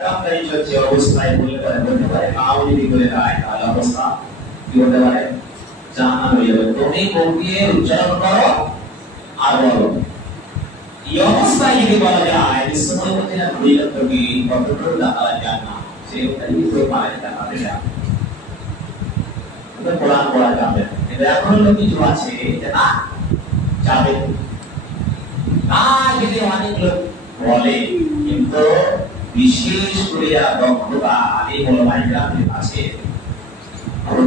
আপনার যে অবস্থায় বলতে পারে নাও যদি করে দেয় তাহলে অবস্থা কি হতে পারে জাহান্নাম হয়ে যাবে। তুমি মুখ দিয়ে উচ্চারণ করো আর বলো এই অবস্থায় যদি বলা যায় সময় মধ্যে না ঘুরিয়ে তুমি কতটুকু দেখা যায় না সেটাই তো পারে দেখা যায় তো কোরআন পড়া যাবে এটা এখন কিছু আছে যে না যাবে না যদি অনেক লোক বলে কিন্তু বিশেষ করে দক্ষতা আলিম ওলামায়ে আছে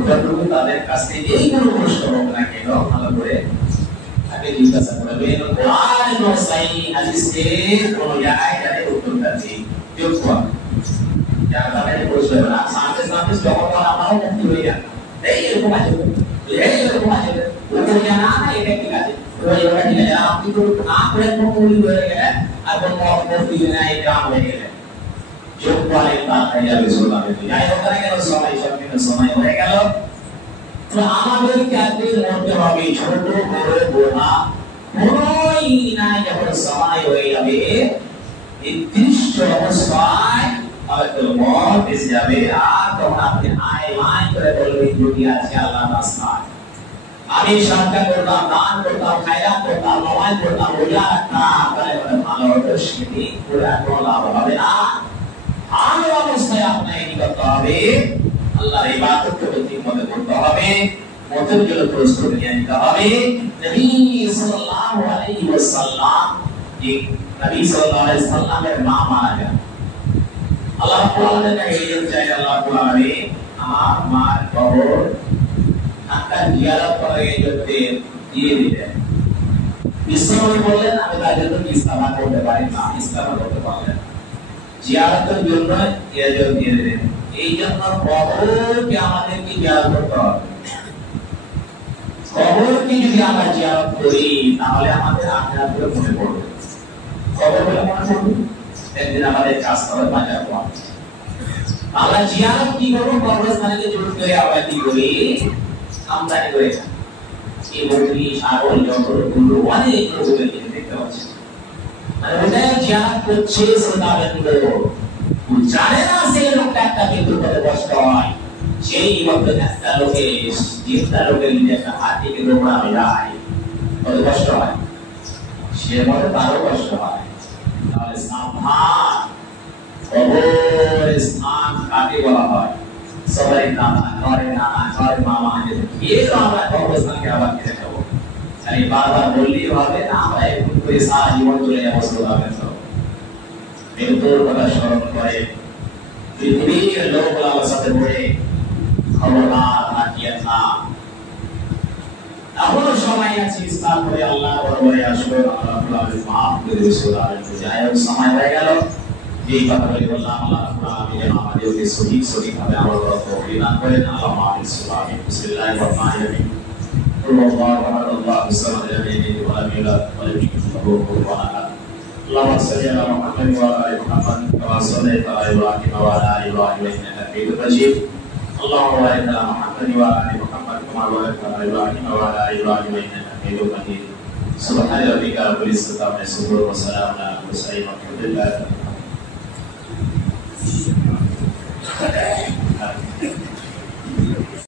যতটুকু তাদের কাছে এই কোনো প্রশ্ন হোক না কেন ভালো করে আগে জিজ্ঞাসা করবেন কোরআন এবং সহিহ হাদিসের কোন জায়গায় যাতে উত্তরটা দিই যোগ্য যারা তাদের প্রশ্ন না সামনে সামনে যখন আমারও মুক্তি হয়ে যায় এরকম আছে এরকম আছে ওটা জানা না এটা ঠিক আছে ওই ওটা ঠিক আছে আপনি তো না করে মুক্তি হয়ে গেলে আর কোন মুক্তি না এই কাম হয়ে গেলে যোগ্য আলেমা হয়ে যাবে সোলাবে যাই হোক না কেন সময় হয়ে গেল তো আমাদের কাছে মনে হবে ছোট বড় বোনা কোনই নাই যখন সময় হয়ে যাবে নির্দিষ্ট অবস্থায় হয়তো মত এসে যাবে আর তখন আপনি আয় মায় করে বলবেন যদি আছে আল্লাহ রাস্তায় আমি সরকার করতাম দান করতাম খায়রাত করতাম নামাজ পড়তাম রোজা রাখতাম তাহলে ভালো হতো সেটি করে আর কোনো লাভ হবে না। ভালো অবস্থায় আপনাকে কি করতে হবে আল্লাহর ইবাদত করতে মনে করতে হবে মতের জন্য প্রস্তুতি নিতে হবে। নবী সাল্লাল্লাহু আলাইহি ওয়াসাল্লাম নবী সাল্লাল্লাহু আলাইহি ওয়াসাল্লামের মা মারা গেল আল্লাহ রাব্বুল আলামিন চাই আল্লাহ রাব্বুল আলামিন আমার মার কবর একটা জিয়ারত করে যেতে দিয়ে দিলেন। বিশ্বনবী বললেন আমি তার জন্য ইস্তেমা করতে পারি না ইস্তেমা করতে পারলেন জিয়ারতের জন্য ইজাজত দিয়ে দিলেন। এই জন্য কবরকে আমাদেরকে জিয়ারত করতে হবে। কবরকে যদি আমরা জিয়ারত করি তাহলে আমাদের আখিরাতের মনে পড়বে কবর বলে মনে পড়বে একদিন আমাদের কাজ হবে বাজার পর আমরা জিয়ারত কি করব কবরস্থানে জোর করে আমরা কি করি আমদানি করে এই বকরি ছাগল যতগুলো অনেক রকমের দেখতে পাচ্ছি মানে ওটা জিয়ারত করছে শ্রোতাবৃন্দ জানে না সেই লোকটা একটা কিন্তু বড় কষ্ট হয় সেই ইবাদত একটা লোকে জিন্দা লোকে নিজে একটা হাতে কে দৌড়া হয়ে যায় বড় কষ্ট হয় সে বলে তারও কষ্ট হয়। তাহলে সাবধান কবর স্থান কাকে বলা হয় সবাই নানা ঘরে মামা কে তো আমরা কবরস্থানকে আবার কিনে যাবো খালি বারবার বললেই হবে না আমরা একটু করে সারা জীবন চলে যাবো শ্রোতাবৃন্দ মৃত্যুর কথা স্মরণ করে পৃথিবীর লোকগুলোর সাথে পড়ে খবরদার হাকিয়ে না এখনো সময় আছে ইসলাম করে আল্লাহ দরবারে আসবে আল্লাহ রাব্বুল আলামিন মাফ করে দিবে সুবহানাল্লাহ যাই হোক সময় হয়ে গেল এই কথাগুলি বললাম আল্লাহ রাব্বুল আলামিন যেন আমাদেরকে সঠিক ভাবে আমল করার তৌফিক দান করেন আল্লাহুম্মা আমিন সুবহানাল্লাহ বিসমিল্লাহির রহমানির রহিম আল্লাহু আকবার আল্লাহু সামাদ লাম ইয়ালিদ ওয়া lam yulad ওয়া lam yakul lahu kufuwan ahad اللهم صل على محمد وعلى ال محمد كما صليت على ابراهيم وعلى ال ابراهيم انك حميد مجيد اللهم بارك على محمد وعلى ال محمد كما باركت على ابراهيم وعلى ال ابراهيم انك حميد مجيد سبحان ربك رب العزه عما يصفون وسلام على المرسلين والحمد لله